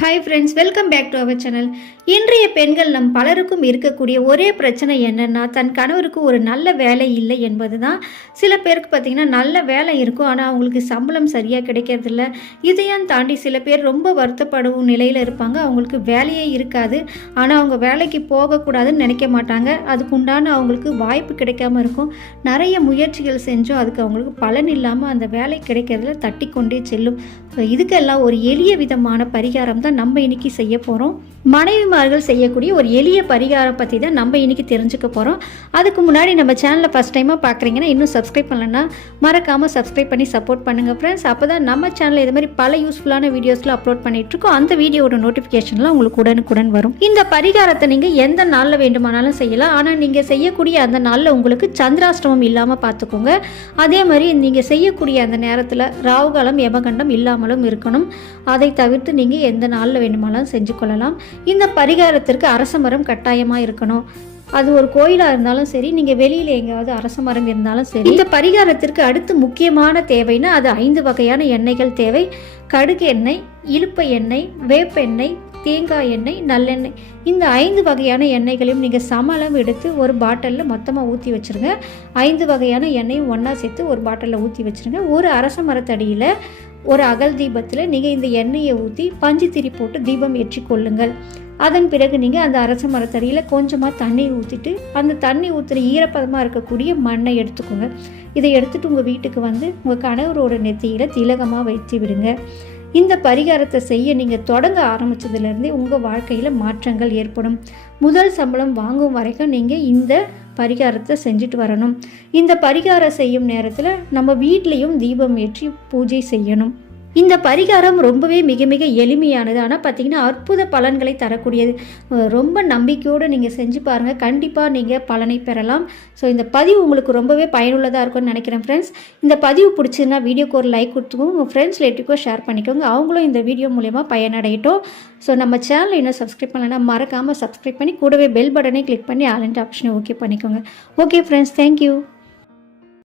Hi friends welcome back to our channel இன்றைய பெண்கள் நம் பலருக்கும் இருக்கக்கூடிய ஒரே பிரச்சனை என்னென்னா தன் கணவருக்கு ஒரு நல்ல வேலை இல்லை என்பது தான் சில பேருக்கு பார்த்திங்கன்னா நல்ல வேலை இருக்கும் ஆனால் அவங்களுக்கு சம்பளம் சரியாக கிடைக்கிறதில்ல. இதையும் தாண்டி சில பேர் ரொம்ப வருத்தப்படும் நிலையில் இருப்பாங்க. அவங்களுக்கு வேலையே இருக்காது. ஆனால் அவங்க வேலைக்கு போகக்கூடாதுன்னு நினைக்க மாட்டாங்க. அதுக்குண்டான அவங்களுக்கு வாய்ப்பு கிடைக்காம இருக்கும். நிறைய முயற்சிகள் செஞ்சோம். அதுக்கு அவங்களுக்கு பலன் இல்லாமல் அந்த வேலை கிடைக்கிறதுல தட்டி கொண்டே செல்லும். ஸோ இதுக்கெல்லாம் ஒரு எளிய விதமான பரிகாரம் தான் நம்ம இன்னைக்கு செய்ய போகிறோம் மனைவிமார்கள் செய்யக்கூடிய ஒரு எளிய பரிகாரம் பற்றி தான் நம்ம இன்றைக்கி தெரிஞ்சுக்க போகிறோம் அதுக்கு முன்னாடி நம்ம சேனலை ஃபஸ்ட் டைமாக பார்க்குறீங்கன்னா இன்னும் சப்ஸ்கிரைப் பண்ணலன்னா மறக்காமல் சப்ஸ்கிரைப் பண்ணி சப்போர்ட் பண்ணுங்கள் ஃப்ரெண்ட்ஸ் அப்போ தான் நம்ம சேனலில் இது மாதிரி பல யூஸ்ஃபுல்லான வீடியோஸ்லாம் அப்லோட் பண்ணிகிட்ருக்கோம் அந்த வீடியோட நோட்டிஃபிகேஷன்லாம் உங்களுக்கு உடனுக்குடன் வரும். இந்த பரிகாரத்தை நீங்கள் எந்த நாளில் வேண்டுமானாலும் செய்யலாம். ஆனால் நீங்கள் செய்யக்கூடிய அந்த நாளில் உங்களுக்கு சந்திராஷ்டமம் இல்லாமல் பார்த்துக்கோங்க அதே மாதிரி நீங்கள் செய்யக்கூடிய அந்த நேரத்தில் ராவுகாலம் யமகண்டம் இல்லாமலும் இருக்கணும். அதை தவிர்த்து நீங்கள் எந்த நாளில் வேண்டுமானாலும் செஞ்சு கொள்ளலாம். இந்த பரிகாரத்திற்கு அரச மரம் கட்டாயமாக இருக்கணும். அது ஒரு கோயிலாக இருந்தாலும் சரி நீங்கள் வெளியில் எங்கேயாவது அரச மரம் இருந்தாலும் சரி இந்த பரிகாரத்திற்கு அடுத்து முக்கியமான தேவைன்னா அது ஐந்து வகையான எண்ணெய்கள் தேவை. கடுகு எண்ணெய் இலுப்பை எண்ணெய் வேப்பெண்ணெய் தேங்காய் எண்ணெய் நல்லெண்ணெய். இந்த ஐந்து வகையான எண்ணெய்களையும் நீங்கள் சமளம் எடுத்து ஒரு பாட்டிலில் மொத்தமாக ஊற்றி வச்சுருங்க. ஐந்து வகையான எண்ணெயும் ஒன்றா சேர்த்து ஒரு பாட்டிலில் ஊற்றி வச்சுருங்க. ஒரு அரச மரத்தடியில் ஒரு அகல் தீபத்தில் நீங்கள் இந்த எண்ணெயை ஊற்றி பஞ்சு திரி போட்டு தீபம் ஏற்றி கொள்ளுங்கள். அதன் பிறகு நீங்கள் அந்த அரச மரத்தடியில் கொஞ்சமாக தண்ணீர் ஊற்றிட்டு அந்த தண்ணி ஊற்றுற ஈரப்பதமாக இருக்கக்கூடிய மண்ணை எடுத்துக்கோங்க. இதை எடுத்துகிட்டு உங்கள் வீட்டுக்கு வந்து உங்கள் கணவரோட நெத்தியில் திலகமாக வைத்து விடுங்க. இந்த பரிகாரத்தை செய்ய நீங்கள் தொடங்க ஆரம்பித்ததுலேருந்தே உங்கள் வாழ்க்கையில் மாற்றங்கள் ஏற்படும். முதல் சம்பளம் வாங்கும் வரைக்கும் நீங்கள் இந்த பரிகாரத்தை செஞ்சுட்டு வரணும். இந்த பரிகாரம் செய்யும் நேரத்தில் நம்ம வீட்லேயும் தீபம் ஏற்றி பூஜை செய்யணும். இந்த பரிகாரம் ரொம்பவே மிக மிக எளிமையானது. ஆனால் பார்த்தீங்கன்னா அற்புத பலன்களை தரக்கூடியது. ரொம்ப நம்பிக்கையோடு நீங்கள் செஞ்சு பாருங்கள் கண்டிப்பாக நீங்கள் பலனை பெறலாம். ஸோ இந்த பதிவு உங்களுக்கு ரொம்பவே பயனுள்ளதாக இருக்கும்னு நினைக்கிறேன் ஃப்ரெண்ட்ஸ் இந்த பதிவு பிடிச்சதுன்னா வீடியோக்கு ஒரு லைக் கொடுத்துக்கோங்க. உங்கள் ஃப்ரெண்ட்ஸ் ரிலேட்டிவ்க்கோ ஷேர் பண்ணிக்கோங்க. அவங்களும் இந்த வீடியோ மூலயமா பயனடையட்டும். ஸோ நம்ம சேனலை இன்னும் சப்ஸ்கிரைப் பண்ணலைன்னா மறக்காமல் சப்ஸ்கிரைப் பண்ணி கூடவே பெல் பட்டனை கிளிக் பண்ணி ஆலண்ட் ஆப்ஷனை ஓகே பண்ணிக்கோங்க. Okay friends thank you